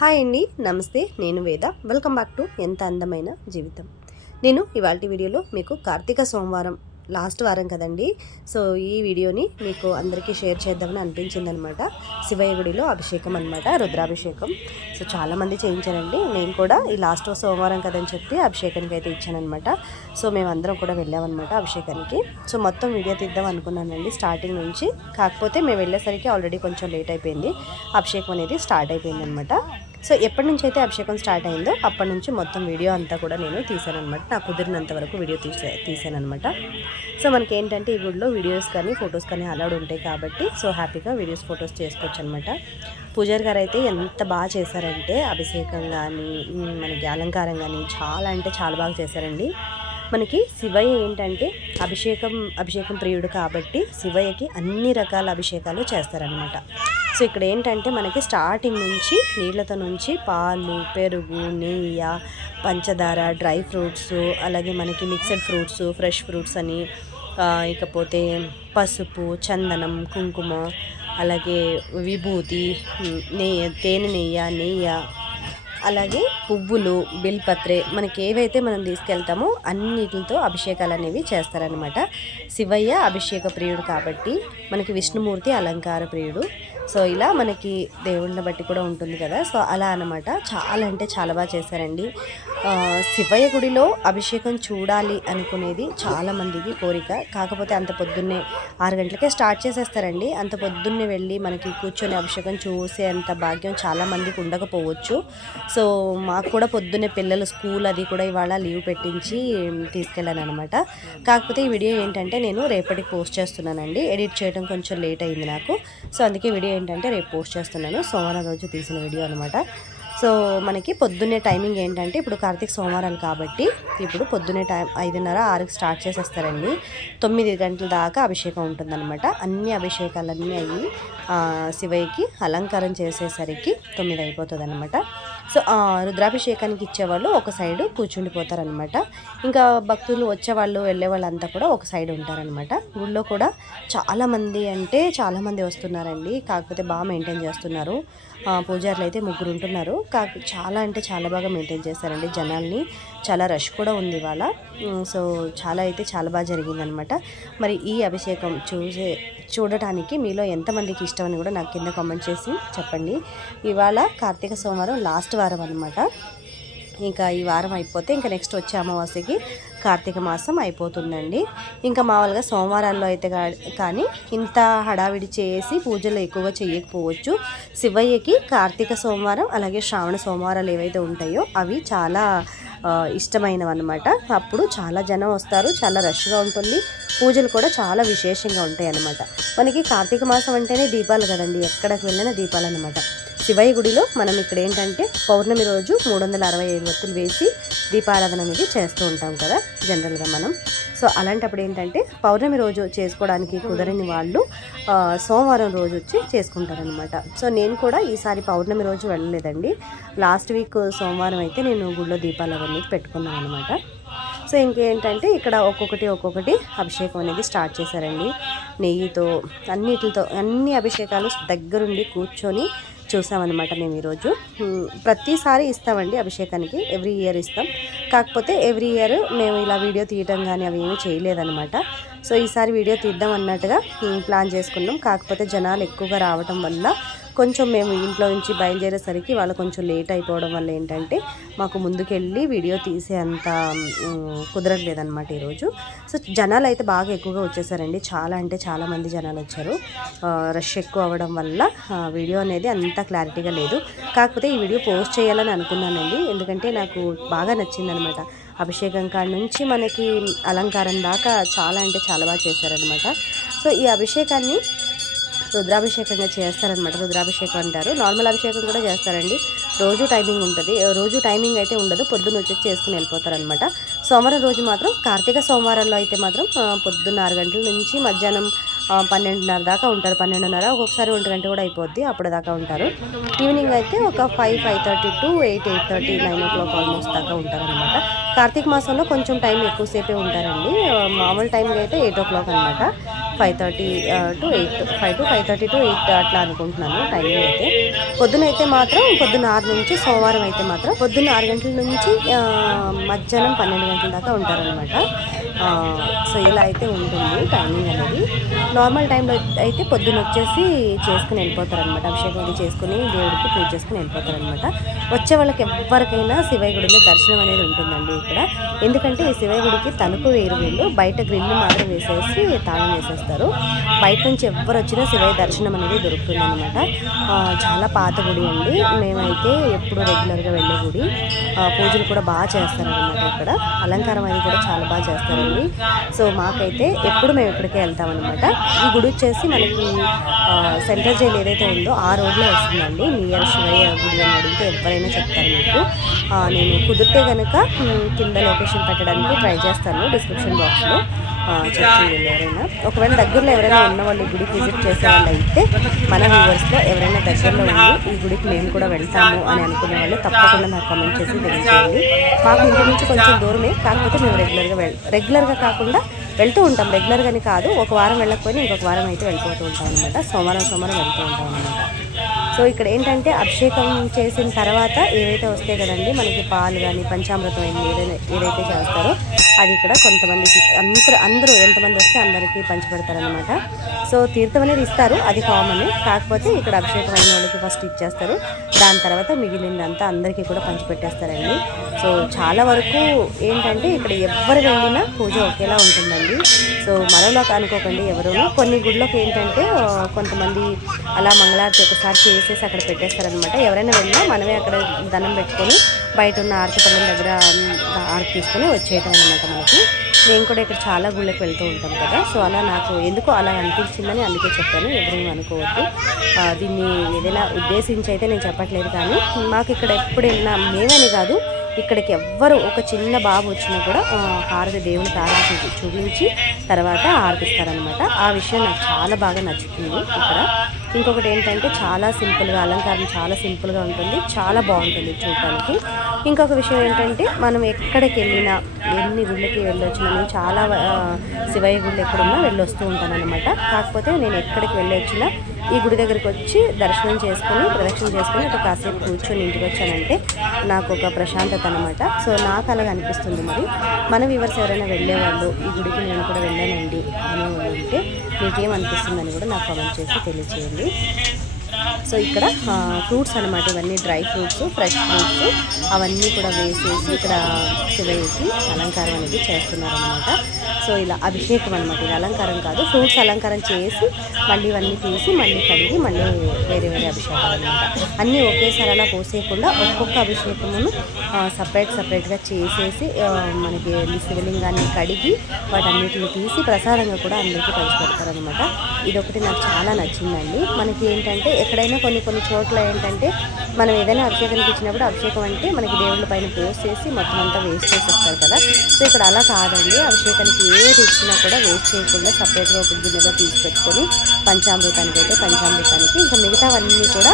Hi అండి నమస్తే నేను వేద. వెల్కమ్ బ్యాక్ టు ఎంత అందమైన జీవితం. నేను ఇవాళ వీడియోలో మీకు కార్తీక సోమవారం లాస్ట్ వారం కదండి. సో ఈ వీడియోని మీకు అందరికీ షేర్ చేద్దామని అనిపించింది అనమాట శివయ్య గుడిలో అభిషేకం అనమాట రుద్రాభిషేకం. సో చాలామంది చేయించారండి. నేను కూడా ఈ లాస్ట్ సోమవారం కదని చెప్పి అభిషేకానికి అయితే ఇచ్చానమాట సో మేమందరం కూడా వెళ్ళామన్నమాట అభిషేకానికి. సో మొత్తం వీడియో తీద్దాం అనుకున్నానండి స్టార్టింగ్ నుంచి. కాకపోతే మేము వెళ్ళేసరికి ఆల్రెడీ కొంచెం లేట్ అయిపోయింది. అభిషేకం అనేది స్టార్ట్ అయిపోయింది అనమాట సో ఎప్పటి నుంచి అయితే అభిషేకం స్టార్ట్ అయిందో అప్పటి నుంచి మొత్తం వీడియో అంతా కూడా నేను తీసాను అనమాట నాకు కుదిరినంత వరకు వీడియో తీసే తీసాను అనమాట సో మనకి ఏంటంటే ఈ గుడిలో వీడియోస్ కానీ ఫొటోస్ కానీ అలౌడ్ ఉంటాయి కాబట్టి సో హ్యాపీగా వీడియోస్ ఫొటోస్ చేసుకోవచ్చు అనమాట పూజారి గారు అయితే ఎంత బాగా చేశారంటే అభిషేకం కానీ మనకి అలంకారం కానీ చాలా అంటే చాలా బాగా చేశారండి. మనకి శివయ్య ఏంటంటే అభిషేకం అభిషేకం ప్రియుడు కాబట్టి శివయ్యకి అన్ని రకాల అభిషేకాలు చేస్తారనమాట సో ఇక్కడ ఏంటంటే మనకి స్టార్టింగ్ నుంచి నీళ్ళతో నుంచి పాలు పెరుగు నెయ్యి పంచదార డ్రై ఫ్రూట్స్ అలాగే మనకి మిక్సడ్ ఫ్రూట్స్ ఫ్రెష్ ఫ్రూట్స్ అని ఇకపోతే పసుపు చందనం కుంకుమ అలాగే విభూతి నెయ్యి తేనె నెయ్యి నెయ్యి అలాగే పువ్వులు బిల్పత్రే మనకి ఏవైతే మనం తీసుకెళ్తామో అన్నిటితో అభిషేకాలు అనేవి చేస్తారనమాట శివయ్య అభిషేక ప్రియుడు కాబట్టి మనకి విష్ణుమూర్తి అలంకార ప్రియుడు. సో ఇలా మనకి దేవుళ్ళని బట్టి కూడా ఉంటుంది కదా. సో అలా అనమాట చాలా అంటే చాలా బాగా చేశారండి. శివయ్య గుడిలో అభిషేకం చూడాలి అనుకునేది చాలామందికి కోరిక. కాకపోతే అంత పొద్దున్నే ఆరు గంటలకే స్టార్ట్ చేసేస్తారండి. అంత పొద్దున్నే వెళ్ళి మనకి కూర్చొని అభిషేకం చూసే అంత భాగ్యం చాలామందికి ఉండకపోవచ్చు. సో మాకు కూడా పొద్దున్నే పిల్లలు స్కూల్ అది కూడా ఇవాళ లీవ్ పెట్టించి తీసుకెళ్ళాను అనమాట కాకపోతే ఈ వీడియో ఏంటంటే నేను రేపటికి పోస్ట్ చేస్తున్నానండి. ఎడిట్ చేయడం కొంచెం లేట్ అయింది నాకు. సో అందుకే వీడియో ఏంటంటే రేపు పోస్ట్ చేస్తున్నాను. సోమవారం రోజు తీసిన వీడియో అనమాట సో మనకి పొద్దున్నే టైమింగ్ ఏంటంటే ఇప్పుడు కార్తీక సోమవారాలు కాబట్టి ఇప్పుడు పొద్దున్నే టైం ఐదున్నర ఆరుకి స్టార్ట్ చేసేస్తారండి. తొమ్మిది గంటల దాకా అభిషేకం ఉంటుందన్నమాట. అన్ని అభిషేకాలన్నీ అయ్యి శివయ్యకి అలంకారం చేసేసరికి తొమ్మిది అయిపోతుంది అనమాట సో రుద్రాభిషేకానికి ఇచ్చేవాళ్ళు ఒక సైడు కూర్చుండిపోతారనమాట. ఇంకా భక్తులు వచ్చేవాళ్ళు వెళ్ళే వాళ్ళంతా కూడా ఒక సైడ్ ఉంటారనమాట. గుళ్ళో కూడా చాలామంది అంటే చాలామంది వస్తున్నారండి. కాకపోతే బాగా మెయింటైన్ చేస్తున్నారు. పూజారులు అయితే ముగ్గురు ఉంటున్నారు. కాక చాలా అంటే చాలా బాగా మెయింటైన్ చేస్తారండి జనాల్ని. చాలా రష్ కూడా ఉంది ఇవాళ. సో చాలా అయితే చాలా బాగా జరిగిందనమాట. మరి ఈ అభిషేకం చూసే చూడటానికి మీలో ఎంతమందికి ఇష్టం అని కూడా నాకు కింద కామెంట్ చేసి చెప్పండి. ఇవాళ కార్తీక సోమవారం లాస్ట్ వారం అనమాట ఇంకా ఈ వారం అయిపోతే ఇంకా నెక్స్ట్ వచ్చే అమావాస్యకి కార్తీక మాసం అయిపోతుందండి. ఇంకా మామూలుగా సోమవారాల్లో అయితే కానీ ఇంత హడావిడి చేసి పూజలు ఎక్కువగా చేయకపోవచ్చు. శివయ్యకి కార్తీక సోమవారం అలాగే శ్రావణ సోమవారాలు ఏవైతే ఉంటాయో అవి చాలా ఇష్టమైనవి అనమాట అప్పుడు చాలా జనం వస్తారు చాలా రష్గా ఉంటుంది. పూజలు కూడా చాలా విశేషంగా ఉంటాయి అన్నమాట మనకి కార్తీక మాసం అంటేనే దీపాలు కదండి ఎక్కడికి వెళ్ళిన దీపాలు అనమాట శివయ్య గుడిలో మనం ఇక్కడ ఏంటంటే పౌర్ణమి రోజు మూడు వందల అరవై ఐదు వత్తులు వేసి దీపారాధన అనేది చేస్తూ ఉంటాం కదా జనరల్గా మనం. సో అలాంటప్పుడు ఏంటంటే పౌర్ణమి రోజు చేసుకోవడానికి కుదరని వాళ్ళు సోమవారం రోజు వచ్చి చేసుకుంటారనమాట సో నేను కూడా ఈసారి పౌర్ణమి రోజు వెళ్ళలేదండి. లాస్ట్ వీక్ సోమవారం అయితే నేను గుళ్ళో దీపాలు అవన్నీ పెట్టుకున్నాను అనమాట సో ఇంకేంటంటే ఇక్కడ ఒక్కొక్కటి ఒక్కొక్కటి అభిషేకం అనేది స్టార్ట్ చేశారండి. నెయ్యితో అన్నిటితో అన్ని అభిషేకాలు దగ్గరుండి కూర్చొని చూసామన్నమాట మేము ఈరోజు. ప్రతిసారి ఇస్తామండి అభిషేకానికి ఎవ్రీ ఇయర్ ఇస్తాం. కాకపోతే ఎవ్రీ ఇయర్ మేము ఇలా వీడియో తీయటం కానీ అవి ఏమీ చేయలేదన్నమాట. సో ఈసారి వీడియో తీద్దాం అన్నట్టుగా ప్లాన్ చేసుకున్నాం. కాకపోతే జనాలు ఎక్కువగా రావటం వల్ల కొంచెం మేము ఇంట్లో నుంచి బయలుదేరేసరికి వాళ్ళు కొంచెం లేట్ అయిపోవడం వల్ల ఏంటంటే మాకు ముందుకెళ్ళి వీడియో తీసే అంత కుదరట్లేదనమాట ఈరోజు. సో జనాలు అయితే బాగా ఎక్కువగా వచ్చేసారండి. చాలా అంటే చాలామంది జనాలు వచ్చారు. రష్ ఎక్కువ అవ్వడం వల్ల వీడియో అనేది అంత క్లారిటీగా లేదు. కాకపోతే ఈ వీడియో పోస్ట్ చేయాలని అనుకున్నానండి. ఎందుకంటే నాకు బాగా నచ్చిందనమాట అభిషేకం కాడ నుంచి మనకి అలంకారం దాకా చాలా అంటే చాలా బాగా చేశారనమాట సో ఈ అభిషేకాన్ని రుద్రాభిషేకంగా చేస్తారనమాట రుద్రాభిషేకం అంటారు. నార్మల్ అభిషేకం కూడా చేస్తారండి. రోజు టైమింగ్ ఉంటుంది. రోజు టైమింగ్ అయితే ఉండదు. పొద్దున్న వచ్చి చేసుకుని వెళ్ళిపోతారనమాట సోమవారం రోజు మాత్రం కార్తీక సోమవారంలో అయితే మాత్రం పొద్దున్న ఆరు గంటల నుంచి మధ్యాహ్నం పన్నెండున్నర దాకా ఉంటారు. పన్నెండున్నర ఒక్కొక్కసారి ఒంటి గంట కూడా అయిపోద్ది. అప్పుడు దాకా ఉంటారు. ఈవినింగ్ అయితే ఒక five five thirty to eight eight thirty nine o'clock almost దాకా ఉంటారనమాట కార్తీక మాసంలో కొంచెం టైం ఎక్కువసేపే ఉంటారండి. మామూలు టైంలో అయితే ఎయిట్ ఓ క్లాక్ అనమాట five thirty to eight five to five thirty to eight అట్లా అనుకుంటున్నాను టైమింగ్ అయితే. పొద్దున అయితే మాత్రం పొద్దున్న ఆరు నుంచి సోమవారం అయితే మాత్రం పొద్దున్న ఆరు గంటల నుంచి మధ్యాహ్నం పన్నెండు గంటల దాకా ఉంటారనమాట సో ఇలా అయితే ఉంటుంది టైమింగ్ అనేది. నార్మల్ టైంలో అయితే పొద్దున్న వచ్చేసి చేసుకుని వెళ్ళిపోతారనమాట అభిషేకం అది చేసుకుని దేవుడికి పూజ చేసుకుని వెళ్ళిపోతారనమాట వచ్చే వాళ్ళకి ఎవరికైనా శివయ్య గుడిలో దర్శనం అనేది ఉంటుందండి ఇక్కడ. ఎందుకంటే ఈ శివయ్య గుడికి తలుపు వేరు వీళ్ళు. బయట గ్రిల్ మాత్రం వేసేసి తాళం వేసేస్తారు. బయట నుంచి ఎవరు వచ్చినా శివయ్య దర్శనం అనేది దొరుకుతుంది అనమాట చాలా పాత గుడి అండి. మేమైతే ఎప్పుడు రెగ్యులర్గా వెళ్ళే గుడి. పూజలు కూడా బాగా చేస్తారనమాట ఇక్కడ. అలంకారం అనేది కూడా చాలా బాగా చేస్తారండి. సో మాకైతే ఎప్పుడు మేము ఇక్కడికే వెళ్తామన్నమాట. ఈ గుడి వచ్చేసి మనకి సెంట్రల్ జైలు ఏదైతే ఉందో ఆ రోడ్లో వస్తుందండి. నియర్ శివయ్య గుడి అని అడిగితే ఎవరైనా చెప్తారు మీకు. నేను కుదిరితే కనుక కింద లొకేషన్ పెట్టడానికి ట్రై చేస్తాను డిస్క్రిప్షన్ బాక్స్లో. చెప్తుంది ఎవరైనా ఒకవేళ దగ్గరలో ఎవరైనా ఉన్న వాళ్ళు ఈ గుడికి విజిట్ చేసే వాళ్ళు అయితే మన వ్యూవర్స్లో ఎవరైనా దగ్గరలో ఉండి ఈ గుడికి మేము కూడా వెళ్తాము అని అనుకునే వాళ్ళు తప్పకుండా నాకు కామెంట్ చేసి తెలియజేయండి. మాకు ఇంటి నుంచి కొంచెం దూరమే కాకపోతే మేము రెగ్యులర్గా వెళ్ రెగ్యులర్గా కాకుండా వెళ్తూ ఉంటాం. రెగ్యులర్గానే కాదు ఒక వారం వెళ్ళకపోయినా ఇంకొక వారం అయితే వెళ్ళిపోతూ ఉంటాం అనమాట సోమవారం సోమవారం వెళ్తూ ఉంటాం అనమాట సో ఇక్కడ ఏంటంటే అభిషేకం చేసిన తర్వాత ఏవైతే వస్తాయి కదండి మనకి పాలు కానీ పంచామృతం ఏదైనా ఏదైతే చేస్తారో అది ఇక్కడ కొంతమందికి అందరూ అందరూ ఎంతమంది వస్తే అందరికీ పంచిపెడతారనమాట సో తీర్థం అనేది ఇస్తారు. అది కామన్ కాకపోతే ఇక్కడ అభిషేకం అయిన వాళ్ళకి ఫస్ట్ ఇచ్చేస్తారు. దాని తర్వాత మిగిలినంతా అందరికీ కూడా పంచిపెట్టేస్తారండి. సో చాలా వరకు ఏంటంటే ఇక్కడ ఎవరు వెళ్ళినా పూజ ఒకేలా ఉంటుందండి. సో మరోలాగా అనుకోకండి ఎవరును. కొన్ని గుళ్ళకి ఏంటంటే కొంతమంది అలా మంగళారతి ఒకసారి చేసేసి అక్కడ పెట్టేస్తారనమాట ఎవరైనా వెళ్ళినా మనమే అక్కడ దండం పెట్టుకొని బయట ఉన్న ఆరతి దగ్గర ఉమ్, తీసుకొని వచ్చేయటం అనమాట మనకి. నేను కూడా ఇక్కడ చాలా గుళ్ళకి వెళ్తూ ఉంటాం కదా. సో అలా నాకు ఎందుకు అలా అనిపించిందని అందుకే చెప్పాను. ఎవరేం అనుకోవద్దు. దీన్ని ఏదైనా ఉద్దేశించి అయితే నేను చెప్పట్లేదు కానీ మాకు ఇక్కడ ఎప్పుడు వెళ్ళినా మేమని కాదు ఇక్కడికి ఎవ్వరు ఒక చిన్న బాబు వచ్చినా కూడా హారతి దేవుని తారాసి చూపించి తర్వాత హారతిస్తారనమాట ఆ విషయం నాకు చాలా బాగా నచ్చుతుంది ఇక్కడ. ఇంకొకటి ఏంటంటే చాలా సింపుల్గా అలంకారం చాలా సింపుల్గా ఉంటుంది. చాలా బాగుంటుంది చూడటానికి. ఇంకొక విషయం ఏంటంటే మనం ఎక్కడికి వెళ్ళినా ఎన్ని గుళ్ళకి వెళ్ళొచ్చినా నేను చాలా శివయ్య గుళ్ళు ఎక్కడున్నా వెళ్ళొస్తూ ఉంటాను అనమాట కాకపోతే నేను ఎక్కడికి వెళ్ళొచ్చినా ఈ గుడి దగ్గరికి వచ్చి దర్శనం చేసుకొని ప్రదక్షిణ చేసుకొని ఒక కాసేపు కూర్చొని ఇంటికి వచ్చానంటే నాకు ఒక ప్రశాంతత అనమాట సో నాకు అలాగ అనిపిస్తుంది మరి. మన వివర్స్ ఎవరైనా వెళ్ళేవాళ్ళు ఈ గుడికి నేను కూడా వెళ్ళానండి అని ఉంటే మీకేం అని కూడా నాకు కామెంట్ చేసి తెలియచేయండి. సో ఇక్కడ ఫ్రూట్స్ అనమాట ఇవన్నీ డ్రై ఫ్రూట్స్ ఫ్రెష్ ఫ్రూట్స్ అవన్నీ కూడా వేసేసి ఇక్కడ శివయ్యకి అలంకారం అనేది చేస్తున్నారనమాట సో ఇలా అభిషేకం అనమాట ఇది అలంకారం కాదు. ఫ్రూట్స్ అలంకారం చేసి మళ్ళీ ఇవన్నీ తీసి మళ్ళీ కడిగి మళ్ళీ వేరే వేరే అభిషేకాలు అనమాట అన్నీ ఒకేసారి అలా పోసేయకుండా ఒక్కొక్క అభిషేకమును సపరేట్ సపరేట్గా చేసేసి మనకి శివలింగాన్ని కడిగి వాటన్నిటిని తీసి ప్రసాదంగా కూడా అందరికీ పంచిపెడతారనమాట ఇదొకటి నాకు చాలా నచ్చిందండి. మనకి ఏంటంటే ఎక్కడైనా కొన్ని కొన్ని చోట్ల ఏంటంటే మనం ఏదైనా అభిషేకానికి ఇచ్చినప్పుడు అభిషేకం అంటే మనకి దేవుళ్ళ పైన పోసేసి మొత్తం అంతా వేస్ట్ చేసేస్తారు కదా. సో ఇక్కడ అలా కాదండి. అభిషేకానికి ఏది ఇచ్చినా కూడా వేస్ట్ చేయకుండా సపరేట్గా ఒక గిన్నెలో తీసి పెట్టుకొని పంచామృతానికి అయితే పంచామృతానికి ఇంకా మిగతావన్నీ కూడా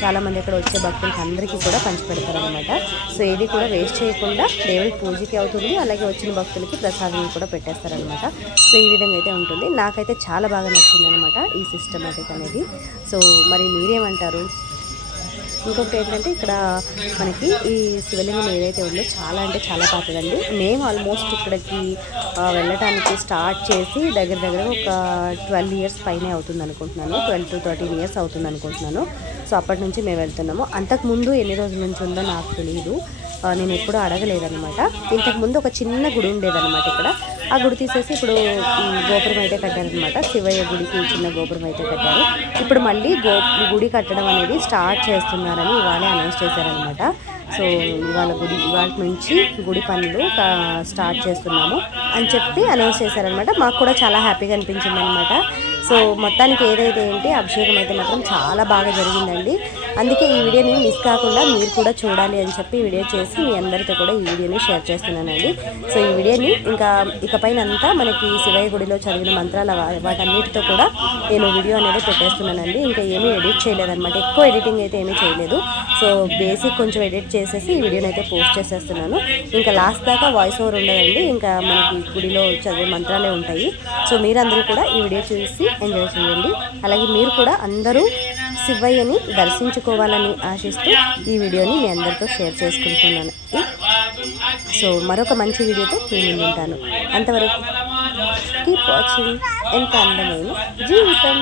చాలామంది ఇక్కడ వచ్చే భక్తులకి అందరికీ కూడా పంచిపెడతారనమాట సో ఏది కూడా వేస్ట్ చేయకుండా దేవుడి పూజకి అవుతుంది అలాగే వచ్చిన భక్తులకి ప్రసాదం కూడా పెట్టేస్తారనమాట సో ఈ విధంగా అయితే ఉంటుంది. నాకైతే చాలా బాగా నచ్చింది అనమాట ఈ సిస్టమేటిక్ అనేది. సో మరి మీరేమంటారు? ఇంకొకటి ఏంటంటే ఇక్కడ మనకి ఈ శివలింగం ఏదైతే ఉందో చాలా అంటే చాలా పాతదండి మేము ఆల్మోస్ట్ ఇక్కడికి వెళ్ళటానికి స్టార్ట్ చేసి దగ్గర దగ్గర ఒక ట్వెల్వ్ ఇయర్స్ పైనే అవుతుంది అనుకుంటున్నాను. ట్వెల్వ్ టు థర్టీన్ ఇయర్స్ అవుతుంది అనుకుంటున్నాను. సో అప్పటి నుంచి మేము వెళ్తున్నాము. అంతకుముందు ఎన్ని రోజుల నుంచి ఉందో నాకు తెలియదు నేను ఎప్పుడూ అడగలేదనమాట ఇంతకుముందు ఒక చిన్న గుడి ఉండేదన్నమాట ఇక్కడ. ఆ గుడి తీసేసి ఇప్పుడు గోపురం అయితే కట్టారనమాట శివయ్య గుడికి చిన్న గోపురం అయితే కట్టారు. ఇప్పుడు మళ్ళీ గో గుడి కట్టడం అనేది స్టార్ట్ చేస్తున్నారని ఇవాళే అనౌన్స్ చేశారనమాట సో ఇవాళ గుడి ఇవాళ నుంచి గుడి పనులు స్టార్ట్ చేస్తున్నాము అని చెప్పి అనౌన్స్ చేశారనమాట మాకు కూడా చాలా హ్యాపీగా అనిపించింది అనమాట సో మొత్తానికి ఏదైతే ఏంటి అభిషేకం అయితే మాత్రం చాలా బాగా జరిగిందండి. అందుకే ఈ వీడియోని మిస్ కాకుండా మీరు కూడా చూడాలి అని చెప్పి వీడియో చేసి మీ అందరితో కూడా ఈ వీడియోని షేర్ చేస్తున్నానండి. సో ఈ వీడియోని ఇంకా ఇకపైన అంతా మనకి శివయ్య గుడిలో చదివిన మంత్రాల వాటన్నిటితో కూడా నేను వీడియో అనేది పెట్టేస్తున్నానండి. ఇంకా ఏమీ ఎడిట్ చేయలేదన్నమాట. ఎక్కువ ఎడిటింగ్ అయితే ఏమీ చేయలేదు. సో బేసిక్ కొంచెం ఎడిట్ చేసేసి ఈ వీడియోని అయితే పోస్ట్ చేసేస్తున్నాను. ఇంకా లాస్ట్ దాకా వాయిస్ ఓవర్ ఉండదండి. ఇంకా మనకి గుడిలో చదివే మంత్రాలే ఉంటాయి. సో మీరందరూ కూడా ఈ వీడియో చూసి ఎంజాయ్ చేయండి అలాగే మీరు కూడా అందరూ శివయ్యని దర్శించుకోవాలని ఆశిస్తూ ఈ వీడియోని మీ అందరితో షేర్ చేసుకుంటున్నాను. సో మరొక మంచి వీడియోతో నేను ఉంటాను. అంతవరకు కీప్ వాచింగ్ ఎంత అందమైన జీవితం.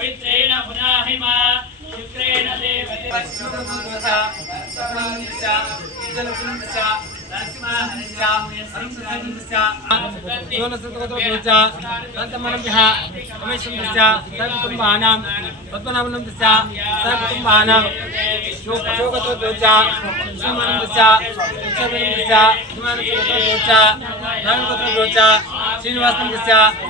పవిత్రేణ పునాహిమ శుక్రేణ దేవతే. పద్మనాభనం సకుటుంబానం శోకతో శ్రీమానం శ్రీనివాసం లోకేశ్వరం శివపుత్ర గోవిందం లక్ష్మీరమ్య సకుటుంబానం శాంతమశివతం పునరుకృష్ణం తస్య వెంకటేశ్వరం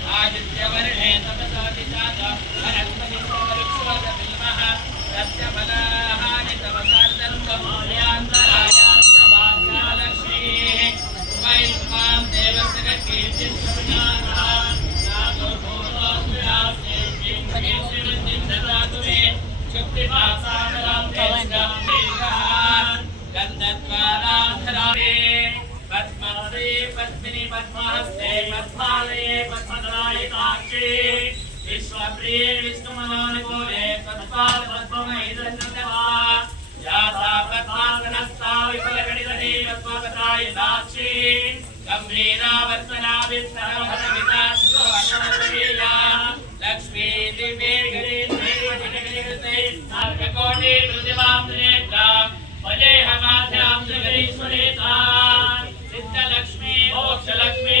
मे सा ज्वलन्ति श्रियं लोके देवदसानुदानाम् तां पद्मिनी मे शरणमहं प्रपद्ये लक्ष्मीर्मेन चितां त्वां वृणे आदित्यवर्णे तपसवति चात वनस्पति सर्ववृक्षोदबिल्वः तस्य फलाहानि तवसार्धं त्वमूल्यान्तरायाश्च वाचा लक्ष्मीः वै त्वां देवस्य कीर्तिश्रवणाः पद्मश्री प्रतिभां वजेहमाध्यां जगदीश्वरेता सिद्धलक्ष्मी मोक्षलक्ष्मी